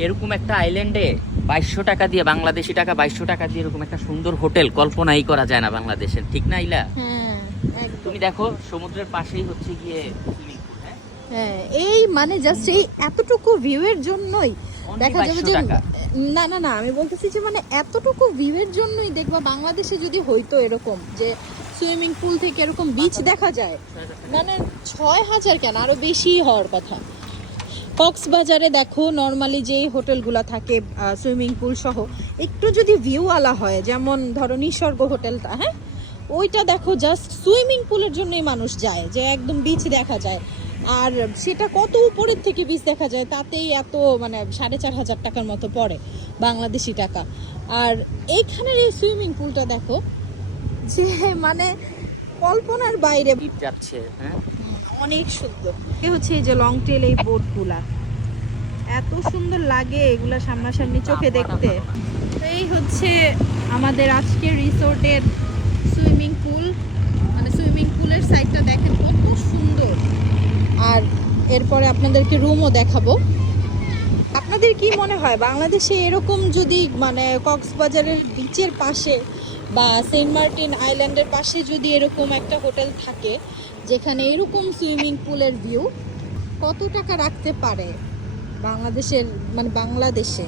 এরকম একটা আইল্যান্ডে বাইশশো টাকা দিয়ে বাংলাদেশি টাকা বাইশশো টাকা দিয়ে এরকম একটা সুন্দর হোটেল কল্পনাই করা যায় না বাংলাদেশের ঠিক না ইলা? হ্যাঁ তুমি দেখো সমুদ্রের পাশেই হচ্ছে গিয়ে হ্যাঁ? হ্যাঁ এই মানে জাস্ট এই এতটুকু ভিউ এর জন্যই দেখা যাবে যে না না না আমি বলতেছি যে মানে এতটুকু ভিউ এর জন্যই দেখবা বাংলাদেশে যদি হইতো এরকম যে সুইমিং পুল থেকে এরকম বিচ দেখা যায় মানে ছয় হাজার কেন? আরও বেশি হওয়ার কথা। কক্সবাজারে দেখো নর্মালি যে হোটেলগুলো থাকে সুইমিং পুল সহ, একটু যদি ভিউ আলা হয়, যেমন ধরো নিসর্গ হোটেলটা হ্যাঁ? ওইটা দেখো জাস্ট সুইমিং পুলের জন্যই মানুষ যায়, যে একদম বিচ দেখা যায়। আর সেটা কত উপরের থেকে বিচ দেখা যায়, তাতেই এত মানে সাড়ে চার হাজার টাকার মতো পড়ে, বাংলাদেশি টাকা। আর এইখানের এই সুইমিং পুলটা দেখো, যে মানে কল্পনার বাইরে। যাচ্ছে হ্যাঁ? অনেক সুন্দর। এ হচ্ছে এই যে লং টেল এই বোটগুলা এত সুন্দর লাগে এগুলা সামনাসামনি চোখে দেখতে। তো এই হচ্ছে আমাদের আজকের রিসোর্টের সুইমিং পুল। মানে সুইমিং পুলের সাইডটা দেখেন কত সুন্দর। আর এরপরে আপনাদেরকে রুমও দেখাবো। আপনাদের কি মনে হয় বাংলাদেশে এরকম যদি মানে কক্সবাজারের বিচের পাশে বা সেন্ট মার্টিন আইল্যান্ডের পাশে যদি এরকম একটা হোটেল থাকে, যেখানে এরকম সুইমিং পুলের ভিউ কত টাকা রাখতে পারে বাংলাদেশের মানে বাংলাদেশে?